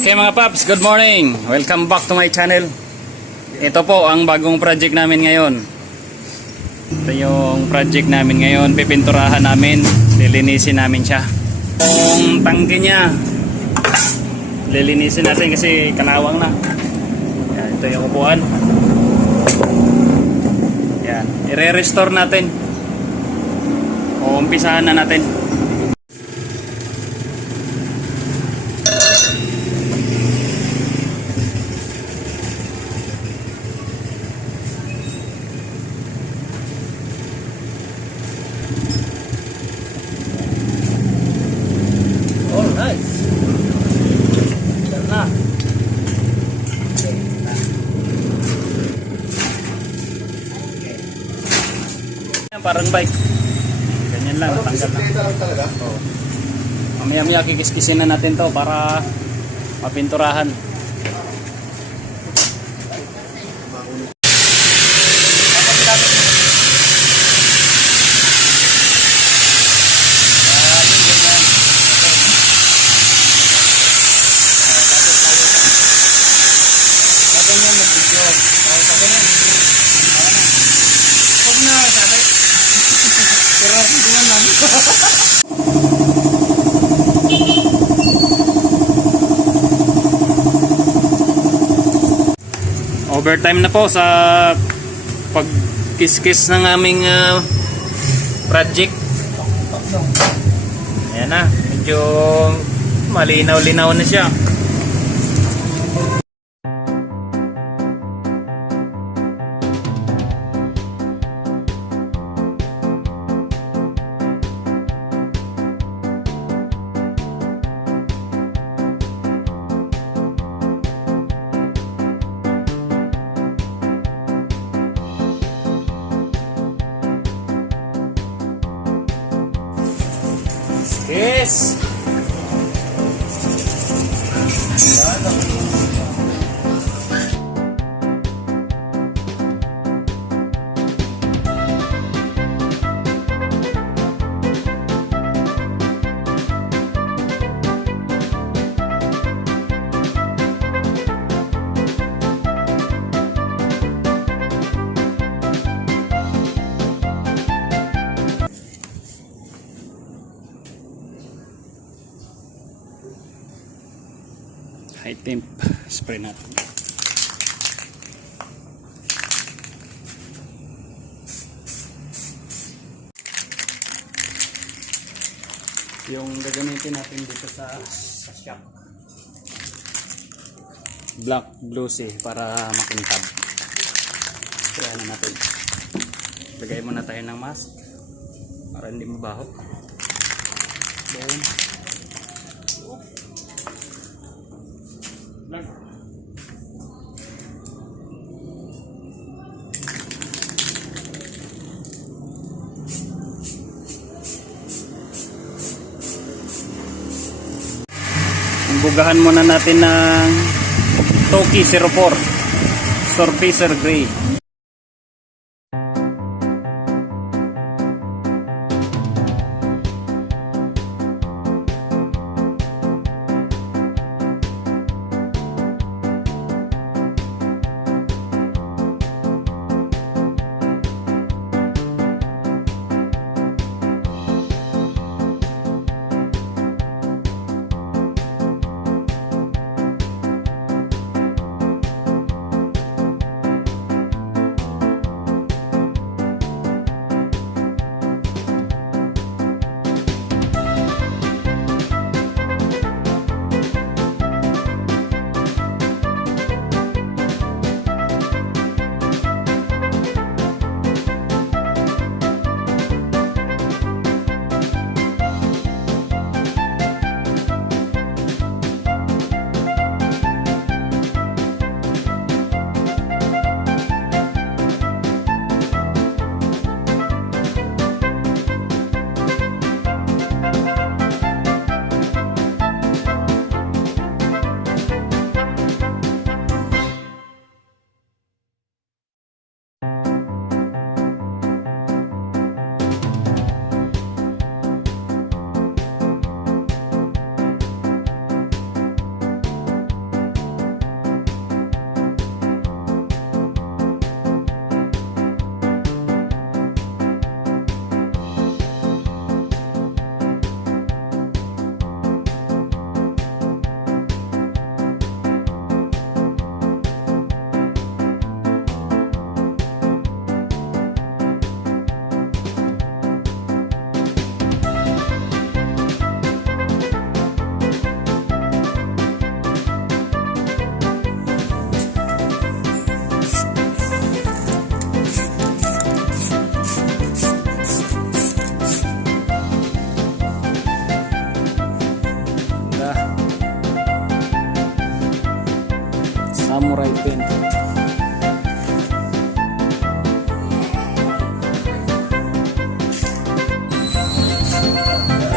Okay mga paps, good morning! Welcome back to my channel. Ito po ang bagong project namin ngayon. Ito yung project namin ngayon. Pipinturahan namin, lilinisin namin siya. Yung tangke niya, lilinisin natin kasi kalawang na. Yan, ito yung upuan. Yan, i-restore natin. O umpisahan na natin. Alright. Yan na. Okay. Yan, parang bike. Ganyan lang. Tanggal na. Oh. Mamaya-maya kikiskisin na natin to para mapinturahan. Overtime na po sa pagkiskis ng aming project. Ayan na, medyo malinaw-linaw na siya. Yes. High temp spray natin. Yung gagamitin natin dito sa shock, black glossy para makintab. Sprayan na natin. Lagay muna tayo ng mask para hindi mabaho. Then bugahan muna natin ng Toki 04 Surfacer Gray.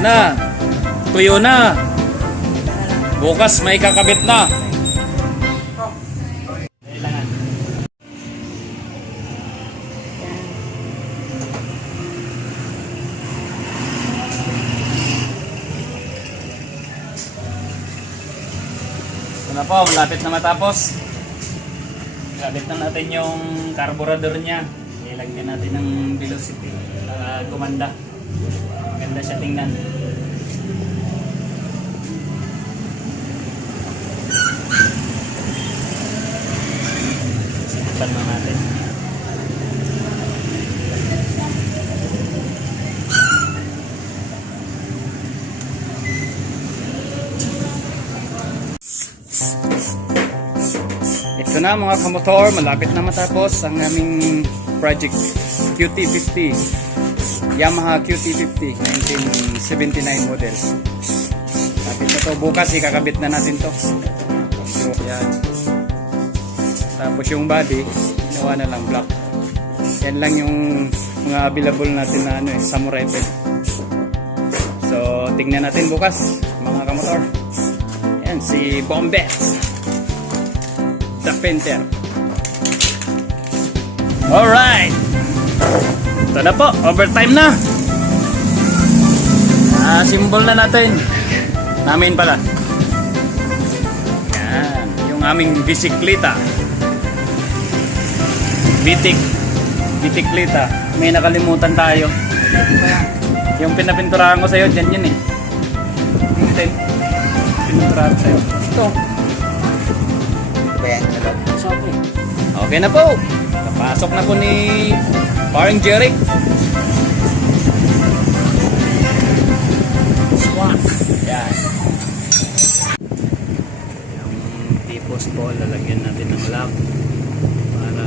na. Tuyo na. Bukas may kakabit na. Ito na po, malapit na matapos. Kabit na natin yung carburetor niya. Ilagyan natin ng velocity para gumanda. Maganda siya tingnan. Sinipan na natin. Ito na mga kamotor, malapit na matapos ang aming project QT50. Yamaha QT50 1979 model. Lapit na to, bukas ikakabit na natin to. So, yan. Tapos yung body, ginawa na lang black. Yan lang yung mga available natin na samurai pen. So, tingnan natin bukas mga kamotor. Yan si Bombets, the painter. Alright, ito na po, overtime na. Symbol na natin. Namin pala. Yan, yung aming bisikleta. Bisikleta. May nakalimutan tayo. Yung pinapinturahan ko sa'yo, dyan yun eh. Pinapinturahan ko sa'yo. Ito. Okay na po. Napasok na po ni Paring Jeric. Swak. Yan. Yung tipos po, lalagyan natin ng lock para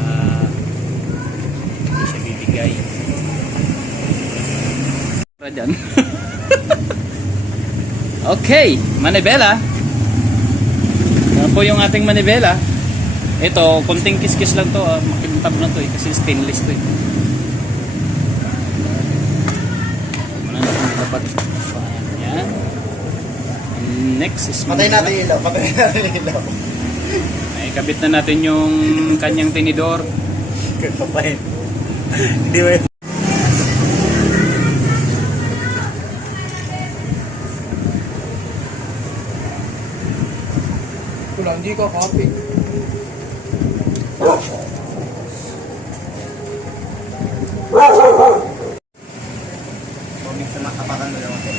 hindi siya bibigay. Para dyan. Okay, manibela. Yan po yung ating manibela. Ito, konting kiskis lang to, makintab lang to kasi stainless to eh. Muna natin dapat. Yan. And next is patay natin yung ilaw, patay natin yung ilaw. Ay, kabit na natin yung kanyang tinidor. Kapay. Hindi mo yun. Kulang, hindi ka copy. Bumig sa nakapakan mo lang ako.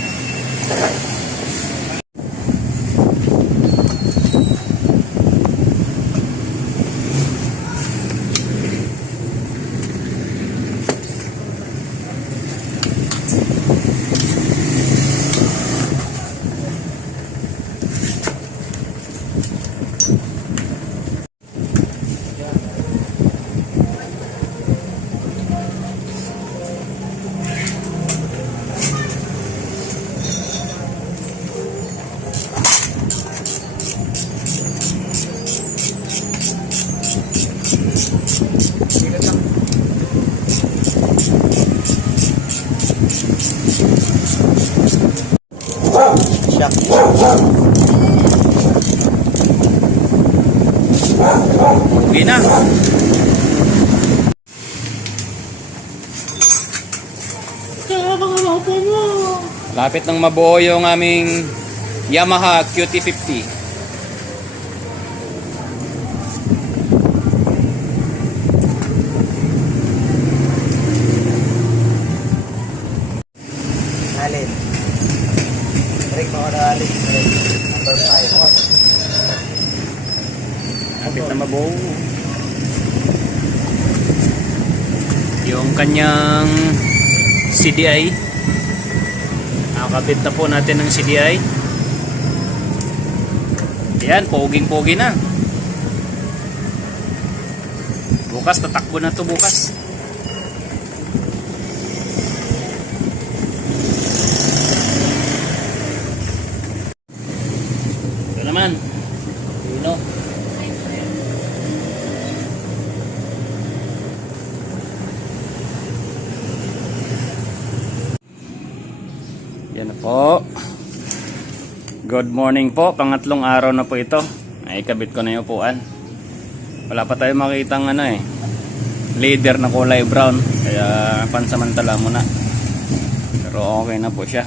Okay na. Lapit nang mabuo yung aming Yamaha QT50. Alin. Break mo na alin. Number 5. Lapit na mabuo. Yung kanyang CDI. Nakakabit na po natin ng CDI. Yan, poging-pogi na. Bukas, tatakbo na to bukas. Ito naman. Pino. Yan na po Po. Good morning po. Pangatlong araw na po ito. Ay kabit ko na yung upuan. Wala pa tayo makitang leader na kulay brown. Kaya pansamantala muna. Pero okay na po siya.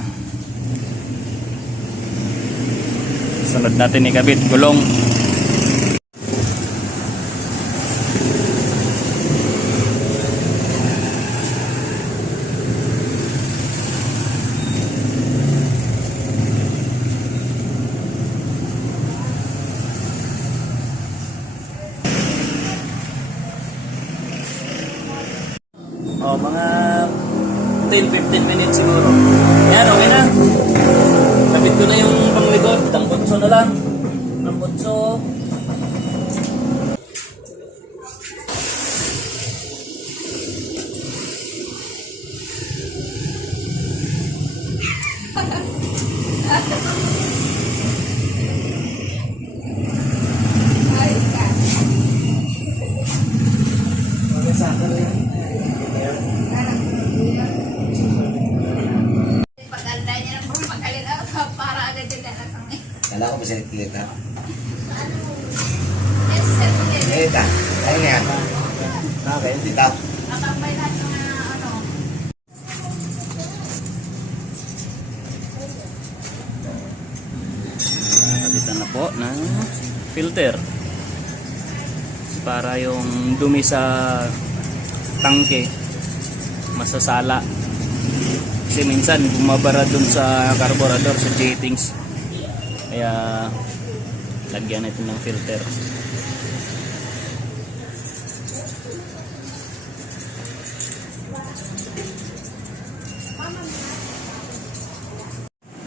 Sunod natin ikabit gulong. Mga 10-15 minutes siguro. Yan, okay na. Kabit ko na yung panglikod. Tambutso na lang. Tambutso. Kala ko bisa kita. Kita. Ayun yan. Okay, dito. Natambay lahat ng ano. Kabitan na po ng filter. Para yung dumi sa tangke masasala. Kasi minsan bumabara dun sa carburetor, sa jetings. Kaya lagyan natin ng filter.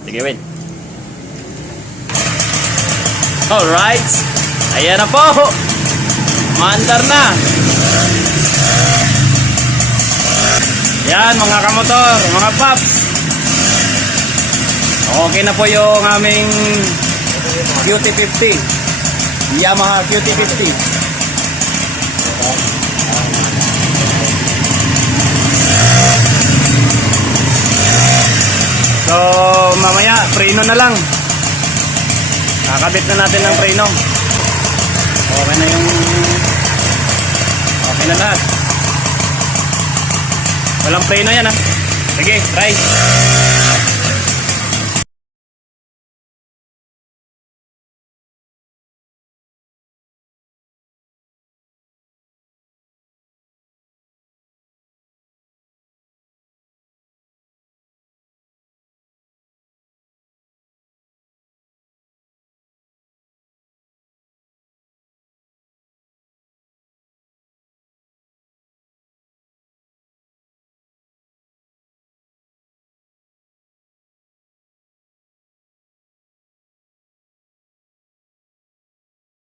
Sige, wait. Alright. Ayan na po. Maandar na. Yan mga kamotor, mga paps. Okay na po yung aming QT50. Yamaha QT50. So mamaya preno na lang. Kakabit na natin ng preno. Okay na yung okay na lahat. Walang preno yan ha. Sige, try.